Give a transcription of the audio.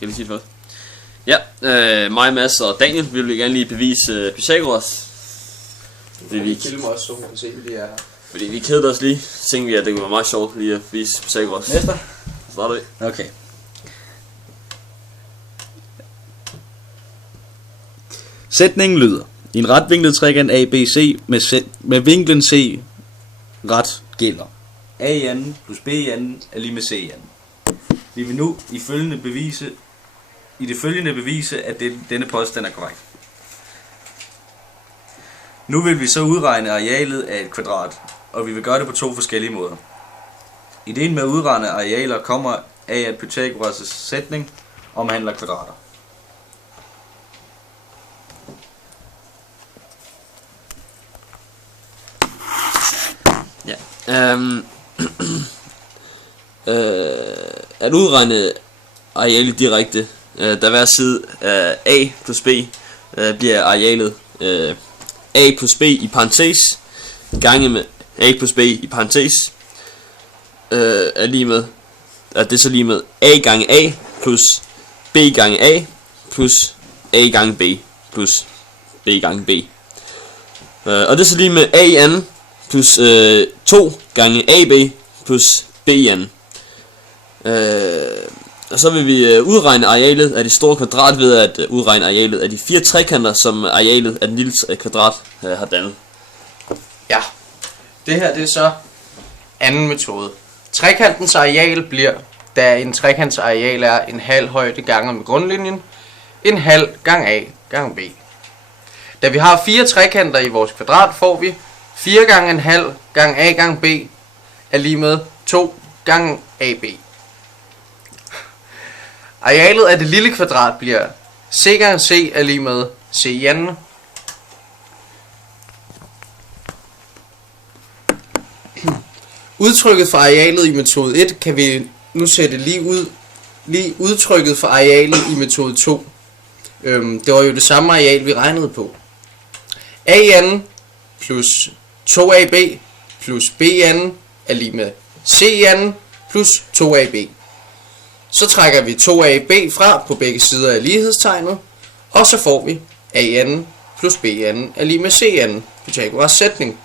Kan lige sige det først? Ja, mig, Mads og Daniel vil gerne lige bevise Pythagoras. Vi filmer også, så hun kan se, at vi er her. Fordi vi kedede os lige, så tænkte vi, at det kunne være meget sjovt lige at vise Pythagoras. Mester? Så starter vi. Okay. Sætningen lyder: i en retvinklet trekant ABC med vinklen C ret gælder A i anden plus B i anden er lige med C i anden. Vi vil nu i det følgende bevise, at denne påstand er korrekt. Nu vil vi så udregne arealet af et kvadrat, og vi vil gøre det på to forskellige måder. Ideen med at udregne arealer kommer af, at Pythagoras' sætning omhandler kvadrater. Ja. At udregne arealet direkte, da hver side af A plus B bliver arealet A plus B i parentes gange med A plus B i parentes er lige med, at det er så lige med A gange A plus B gange A plus A gange B plus B gange B. Og det er så lige med A i anden plus 2 gange AB plus B i anden. Og så vil vi udregne arealet af det store kvadrat ved at udregne arealet af de 4 trekanter, som arealet af den lille kvadrat har dannet. Ja, det her det er så anden metode. Trekantens areal bliver, da en trekants areal er en halv højde gange med grundlinjen, en halv gang A gange B. Da vi har 4 trekanter i vores kvadrat, får vi 4 gange en halv gange A gange B er lige med 2 gange AB. Arealet af det lille kvadrat bliver C gange C er lige med C i anden. Udtrykket for arealet i metode 1 kan vi nu sætte lige udtrykket for arealet i metode 2. Det var jo det samme areal vi regnede på. A i anden plus 2AB plus B i anden er lige med C i anden plus 2AB. Så trækker vi 2AB fra på begge sider af lighedstegnet, og så får vi A i anden plus B i anden er lige med C i anden. Pythagoras sætning.